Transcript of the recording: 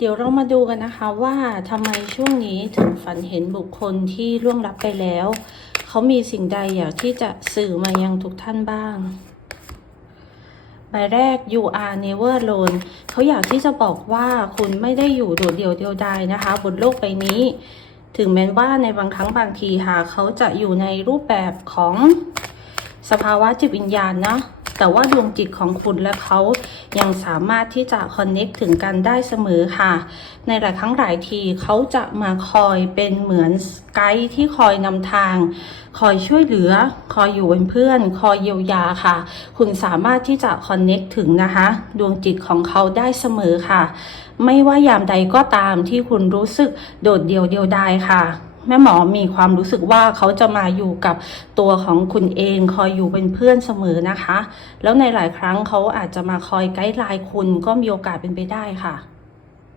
เดี๋ยวเรามาดูกันนะคะว่าทำไมช่วงนี้ถึงฝันเห็นบุคคลที่ล่วงลับไปแล้ว เขามีสิ่งใดอยากที่จะสื่อมายังทุกท่านบ้างใบแรก you are never alone เขาอยากที่จะบอกว่าคุณไม่ได้อยู่โดดเดี่ยวเดียวดายนะคะ บนโลกใบนี้ ถึงแม้ว่าในบางครั้งบางทีค่ะเขาจะอยู่ในรูปแบบของสภาวะจิตวิญญาณเนาะ แต่ว่าดวงจิตของคุณและเขายังสามารถที่จะคอนเน็กถึงกันได้เสมอค่ะ ในหลายครั้งหลายทีเขาจะมาคอยเป็นเหมือนไกด์ที่คอยนำทาง คอยช่วยเหลือ คอยอยู่เป็นเพื่อน คอยเยียวยาค่ะ คุณสามารถที่จะคอนเน็กถึงนะคะ ดวงจิตของเขาได้เสมอค่ะ ไม่ว่ายามใดก็ตามที่คุณรู้สึกโดดเดี่ยวเดียวดายค่ะ แม่หมอมีความรู้สึกว่าเขาจะมาอยู่กับตัวของคุณเองคอยอยู่เป็นเพื่อนเสมอนะคะ แล้วในหลายครั้งเขาอาจจะมาคอยไกด์ไลน์คุณก็มีโอกาสเป็นไปได้ค่ะ